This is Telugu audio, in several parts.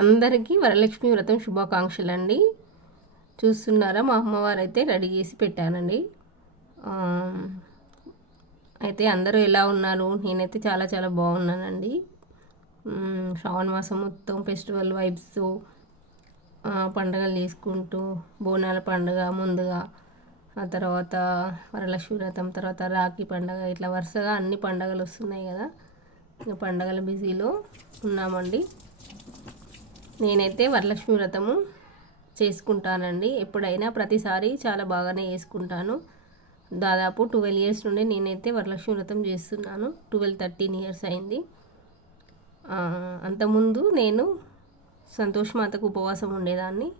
అందరికీ వరలక్ష్మి వ్రతం శుభాకాంక్షలు అండి. చూస్తున్నారా, మా అమ్మవారు అయితే రెడీ చేసి పెట్టానండి. అయితే అందరూ ఎలా ఉన్నారు? నేనైతే చాలా చాలా బాగున్నానండి. శ్రావణ మాసం మొత్తం ఫెస్టివల్ వైబ్స్తో పండుగలు చేసుకుంటూ, బోనాల పండుగ ముందుగా, ఆ తర్వాత వరలక్ష్మి వ్రతం, తర్వాత రాఖీ పండుగ, ఇట్లా వరుసగా అన్ని పండుగలు వస్తున్నాయి కదా. ఇంకా పండుగల బిజీలో ఉన్నామండి. నేనైతే వరలక్ష్మి వ్రతము చేసుకుంటానండి. ఎప్పుడైనా ప్రతిసారి చాలా బాగానే చేసుకుంటాను. దాదాపు 12 ఇయర్స్ నుండి నేనైతే వరలక్ష్మి వ్రతం చేస్తున్నాను. 13 ఇయర్స్ అయింది. అంతకుముందు నేను సంతోషమాతకు ఉపవాసం ఉండేదాన్ని.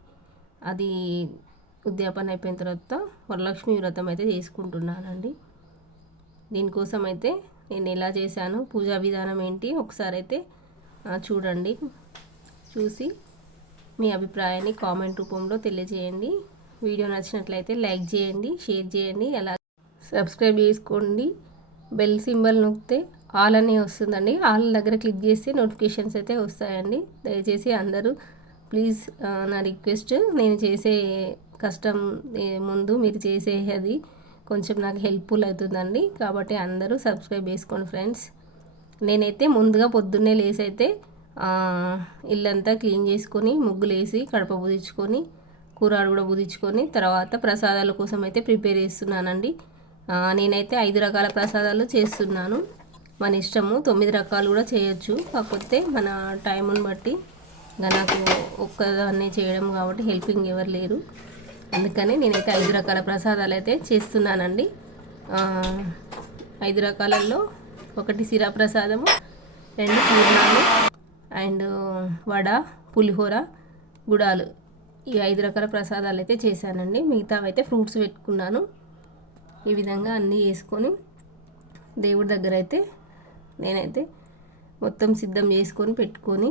అది ఉద్యాపన అయిపోయిన తర్వాత వరలక్ష్మి వ్రతం అయితే చేసుకుంటున్నానండి. దీనికోసం అయితే నేను ఎలా చేశాను, పూజా విధానం ఏంటి ఒకసారి అయితే చూడండి. చూసి మీ అభిప్రాయాన్ని కామెంట్ రూపంలో తెలియజేయండి. వీడియో నచ్చినట్లయితే లైక్ చేయండి, షేర్ చేయండి, అలాగే సబ్స్క్రైబ్ చేసుకోండి. బెల్ సింబల్ నొక్కితే ఆల్ అని వస్తుందండి. ఆల్ దగ్గర క్లిక్ చేస్తే నోటిఫికేషన్స్ అయితే వస్తాయండి. దయచేసి అందరూ ప్లీజ్, నా రిక్వెస్ట్, నేను చేసే కష్టం ముందు మీరు చేసేది కొంచెం నాకు హెల్ప్ఫుల్ అవుతుందండి. కాబట్టి అందరూ సబ్స్క్రైబ్ చేసుకోండి ఫ్రెండ్స్. నేనైతే ముందుగా పొద్దున్నే లేసి అయితే ఇల్లంతా క్లీన్ చేసుకొని, ముగ్గులు వేసి, కడప బుదించుకొని, కూరాడు కూడా బుదించుకొని, తర్వాత ప్రసాదాల కోసం అయితే ప్రిపేర్ చేస్తున్నానండి. నేనైతే 5 రకాల ప్రసాదాలు చేస్తున్నాను. మన ఇష్టము, 9 రకాలు కూడా చేయొచ్చు. కాకపోతే మన టైంని బట్టి నాకు ఒక్కదాన్నే చేయడం కాబట్టి హెల్పింగ్ ఎవరు లేరు. అందుకని నేనైతే 5 రకాల ప్రసాదాలు అయితే చేస్తున్నానండి. 5 రకాలలో 1 సిరా ప్రసాదము, 2 పూర్ణాలు, అండ్ వడ, పులిహోర, గుడాలు, ఈ 5 రకాల ప్రసాదాలు అయితే చేశానండి. మిగతావి అయితే ఫ్రూట్స్ పెట్టుకున్నాను. ఈ విధంగా అన్నీ వేసుకొని దేవుడి దగ్గర అయితే నేనైతే మొత్తం సిద్ధం చేసుకొని పెట్టుకొని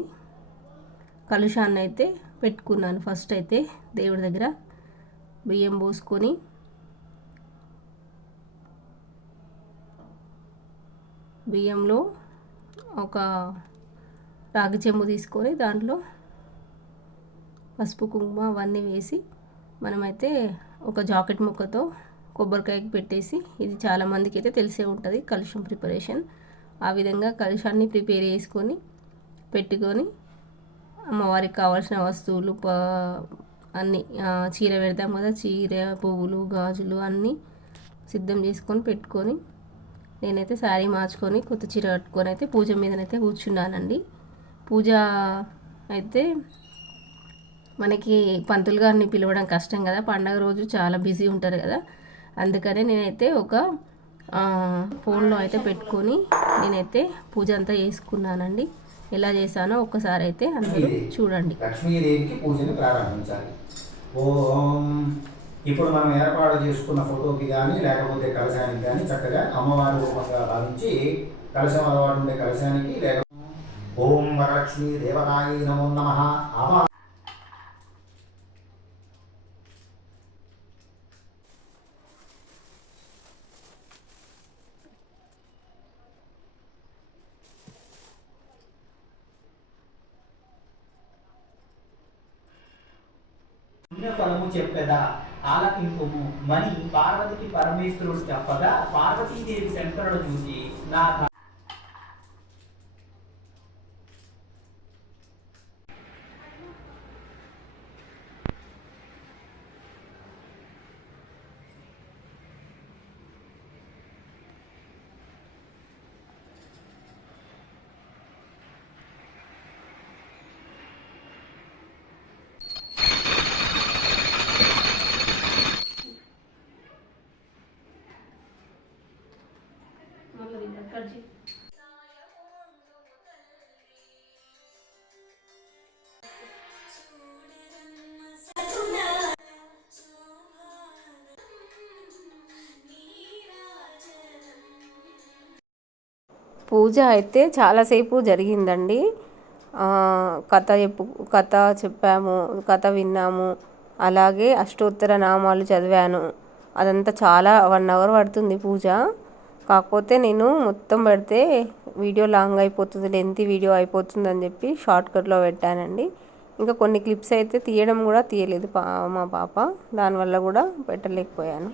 కలుషాన్ని అయితే పెట్టుకున్నాను. ఫస్ట్ అయితే దేవుడి దగ్గర బియ్యం పోసుకొని, బియ్యంలో ఒక రాగి చెంబు తీసుకొని దాంట్లో పసుపు, కుంకుమ అవన్నీ వేసి మనమైతే ఒక జాకెట్ ముక్కతో కొబ్బరికాయకి పెట్టేసి, ఇది చాలామందికి అయితే తెలిసే ఉంటుంది కలుషం ప్రిపరేషన్. ఆ విధంగా కలుషాన్ని ప్రిపేర్ చేసుకొని పెట్టుకొని అమ్మవారికి కావాల్సిన వస్తువులు అన్నీ, చీర పెడతాం కదా, చీర, పువ్వులు, గాజులు అన్నీ సిద్ధం చేసుకొని పెట్టుకొని, నేనైతే శారీ మార్చుకొని కొత్త చీర కట్టుకొని అయితే పూజ మీదనైతే కూర్చున్నానండి. పూజ అయితే మనకి పంతులు గారిని పిలవడం కష్టం కదా, పండగ రోజు చాలా బిజీ ఉంటారు కదా. అందుకనే నేనైతే ఒక ఫోన్లో అయితే పెట్టుకొని నేనైతే పూజ అంతా చేసుకున్నానండి. ఎలా చేశానో ఒక్కసారి అయితే అందరూ చూడండి. లక్ష్మీదేవికి పూజను ప్రారంభించాలి. ఓం. ఇప్పుడు మనం ఏర్పాటు చేసుకున్న ఫోటోకి కానీ లేకపోతే కలశానికి కానీ చక్కగా అమ్మవారి రూపంగా భావించి, కలశం అలవాటు ఉండే కలశానికి లేక ఓం వరలక్ష్మీ దేవతాయ నమో నమః. పుణ్యఫలము చెప్పెదా ఆలకింపుము మని పార్వతికి పరమేశ్వరుడు చెప్పగా, పార్వతీదేవి శంకరుడు చూసి నా పూజ అయితే చాలాసేపు జరిగిందండి. కథ చెప్పాము, కథ విన్నాము, అలాగే అష్టోత్తర నామాలు చదివాను. అదంతా చాలా 1 అవర్ పడుతుంది పూజ. కాకపోతే నేను మొత్తం పెడితే వీడియో లాంగ్ అయిపోతుంది, లెంతీ వీడియో అయిపోతుందని చెప్పి షార్ట్కట్లో పెట్టానండి. ఇంకా కొన్ని క్లిప్స్ అయితే తీయడం కూడా తీయలేదు మా పాప, దానివల్ల కూడా పెట్టలేకపోయాను.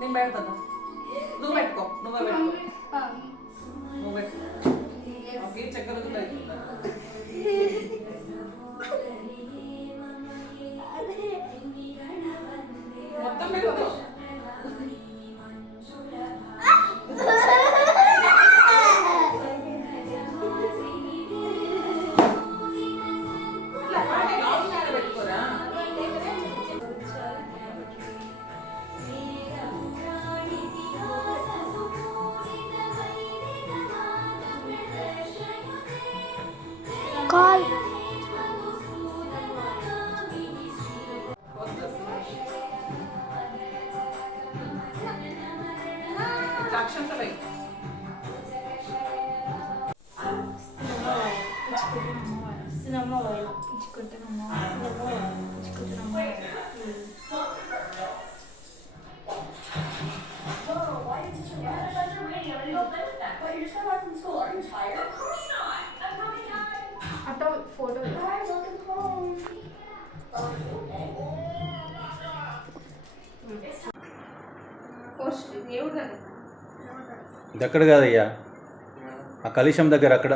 నేను పెడతాను, నువ్వు పెట్టుకో, నువ్వే పెట్టుకో, నువ్వు పెట్టుకో. ఓకే, చక్కెర మొత్తం పెట్టుకో. అక్షంతలై అక్కడ కాదయ్యా, ఆ కలుషం దగ్గర అక్కడ.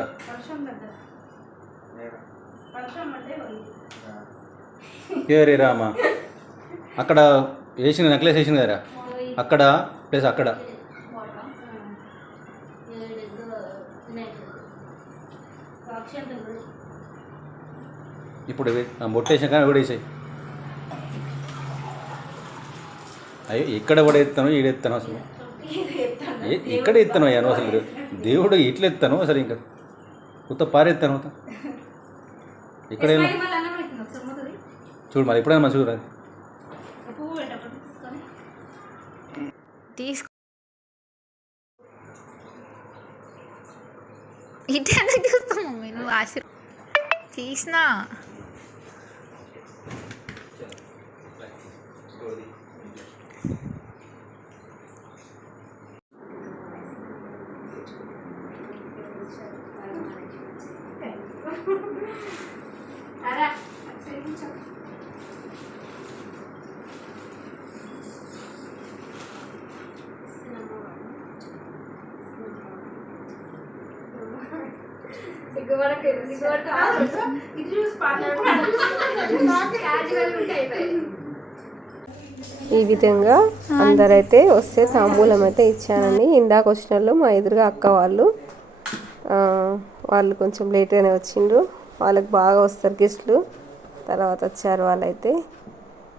ఏ రామా, అక్కడ వేసిన నెక్లెస్ వేసిన కదా అక్కడ ప్లస్ అక్కడ. ఇప్పుడు బొట్టేసిన కానీ పడేసాయి. అయ్యో ఇక్కడ పడేస్తాను, ఈడెత్తాను అసలు, ఇక్కడ ఎత్తాను అయ్యాను అసలు. దేవుడు ఇట్లా ఎత్తాను అసలు, ఇంకా కొత్త పారెత్తాను మొత్తం. ఇక్కడ చూడు మరి ఎప్పుడైనా మంచిగా రాదు. ఇటు ఎందుకు చూస్తావు మమ్మీ, నువ్వు తీసినా ఈ విధంగా అందరైతే వస్తే తాంబూలం అయితే ఇచ్చానండి. ఇందాక వచ్చిన వాళ్ళు మా ఎదురుగా అక్క వాళ్ళు వాళ్ళు కొంచెం లేట్గానే వచ్చిండ్రు. వాళ్ళకి బాగా వస్తారు గెస్ట్లు, తర్వాత వచ్చారు వాళ్ళైతే.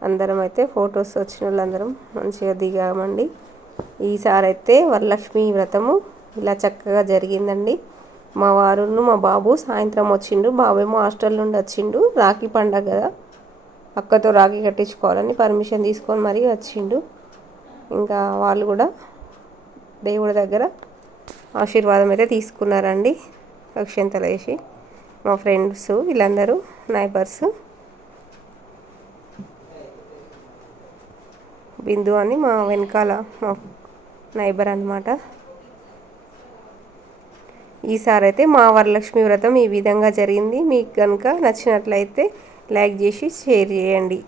అందరం అయితే ఫొటోస్ వచ్చిన వాళ్ళందరం మంచిగా దిగామండి. ఈసారి అయితే వరలక్ష్మి వ్రతము ఇలా చక్కగా జరిగిందండి. మా వారును మా బాబు సాయంత్రం వచ్చిండు, బాబు ఏమో హాస్టల్ నుండి వచ్చిండు. రాఖీ పండగ కదా, అక్కతో రాఖీ కట్టించుకోవాలని పర్మిషన్ తీసుకొని మరీ వచ్చిండు. ఇంకా వాళ్ళు కూడా దేవుడి దగ్గర ఆశీర్వాదం అయితే తీసుకున్నారండి. అక్షంతలు వేసి మా ఫ్రెండ్స్ వీళ్ళందరూ నైబర్స్. బిందు అని మా వెనకాల మా నైబర్ అన్నమాట. ఈసారి అయితే మా వరలక్ష్మి వ్రతం ఈ విధంగా జరిగింది. మీకు కనుక నచ్చినట్లయితే లైక్ చేసి షేర్ చేయండి.